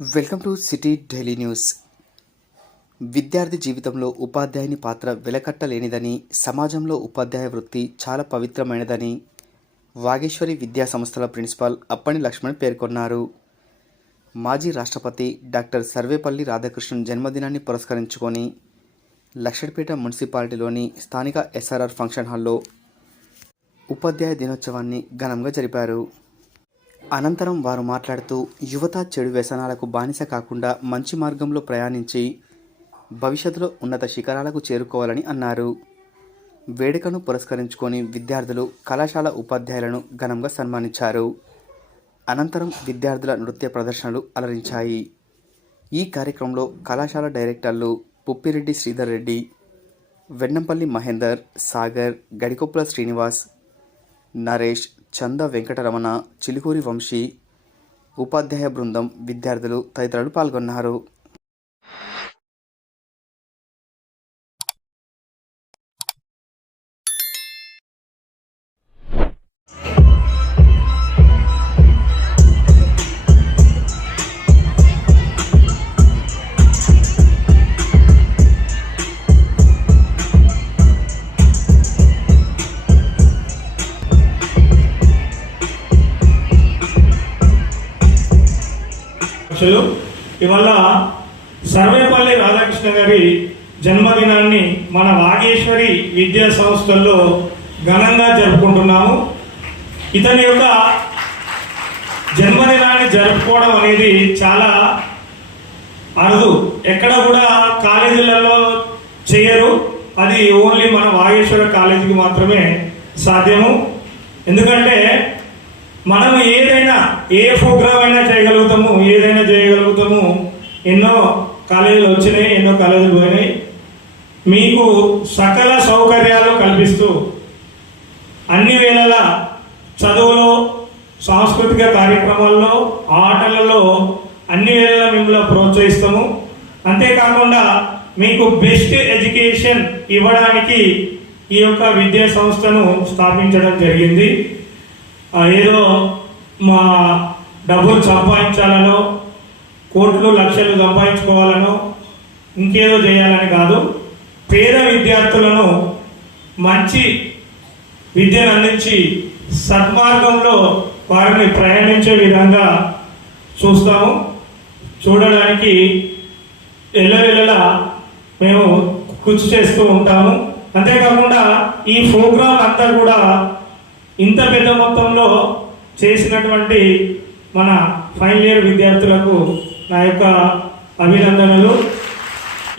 Welcome to city daily news. విద్యార్థి జీవితంలో ఉపాధ్యాయుని పాత్ర వెలకట్టలేనిదని సమాజంలో ఉపాధ్యాయ వృత్తి చాలా పవిత్రమైనదని వాగేశ్వరి విద్యా సంస్థల ప్రిన్సిపాల్ అప్పని లక్ష్మణ్ పేర్కొన్నారు. మాజీ రాష్ట్రపతి డాక్టర్ సర్వేపల్లి రాధాకృష్ణన్ జన్మదినాన్ని పురస్కరించుకొని లక్షడిపేట మున్సిపాలిటీలోని స్థానిక ఎస్ఆర్ఆర్ ఫంక్షన్ హాల్లో ఉపాధ్యాయ దినోత్సవాన్ని ఘనంగా జరిపారు. అనంతరం వారు మాట్లాడుతూ యువత చెడు వ్యసనాలకు బానిస కాకుండా మంచి మార్గంలో ప్రయాణించి భవిష్యత్తులో ఉన్నత శిఖరాలకు చేరుకోవాలని అన్నారు. వేడుకను పురస్కరించుకొని విద్యార్థులు కళాశాల ఉపాధ్యాయులను ఘనంగా సన్మానించారు. అనంతరం విద్యార్థుల నృత్య ప్రదర్శనలు అలరించాయి. ఈ కార్యక్రమంలో కళాశాల డైరెక్టర్లు పుప్పిరెడ్డి శ్రీధర్ రెడ్డి వెన్నంపల్లి మహేందర్ సాగర్ గడికొప్పుల శ్రీనివాస్ నరేష్ చంద వెంకటరమణ చిలుకూరి వంశీ ఉపాధ్యాయ బృందం విద్యార్థులు తదితరులు పాల్గొన్నారు. అధ్యక్షులు ఇవల్ల సర్వేపల్లి రాధాకృష్ణ గారి జన్మదినాన్ని మన వాగేశ్వరి విద్యా సంస్థల్లో ఘనంగా జరుపుకుంటున్నాము. ఇతని యొక్క జన్మదినాన్ని జరుపుకోవడం అనేది చాలా అరుదు. ఎక్కడ కూడా కాలేజీలలో చేయరు. అది ఓన్లీ మన వాగేశ్వర కాలేజీకి మాత్రమే సాధ్యము. ఎందుకంటే మనం ఏ ఏ ప్రోగ్రామ్ అయినా చేయగలుగుతాము ఏదైనా చేయగలుగుతాము. ఎన్నో కాలేజీలు వచ్చినాయి ఎన్నో కాలేజీలు పోయినాయి. మీకు సకల సౌకర్యాలు కల్పిస్తూ అన్ని వేళల చదువులో సాంస్కృతిక కార్యక్రమాల్లో ఆటలలో అన్ని వేళల మిమ్మల్ని ప్రోత్సహిస్తాము. అంతేకాకుండా మీకు బెస్ట్ ఎడ్యుకేషన్ ఇవ్వడానికి ఈ యొక్క విద్యా సంస్థను స్థాపించడం జరిగింది. ఏదో మా డబ్బులు సంపాదించాలనో కోట్లు లక్షలు సంపాదించుకోవాలనో ఇంకేదో చేయాలని కాదు పేద విద్యార్థులను మంచి విద్యను అందించి సన్మార్గంలో వారిని ప్రయాణించే విధంగా చూస్తాము. చూడడానికి ఎల్లవెల్లలా మేము కృషి చేస్తూ ఉంటాము. అంతేకాకుండా ఈ ప్రోగ్రాం అంతా కూడా ఇంత పెద్ద మొత్తంలో చేసినటువంటి మన ఫైనల్ ఇయర్ విద్యార్థులకు నా యొక్క అభినందనలు.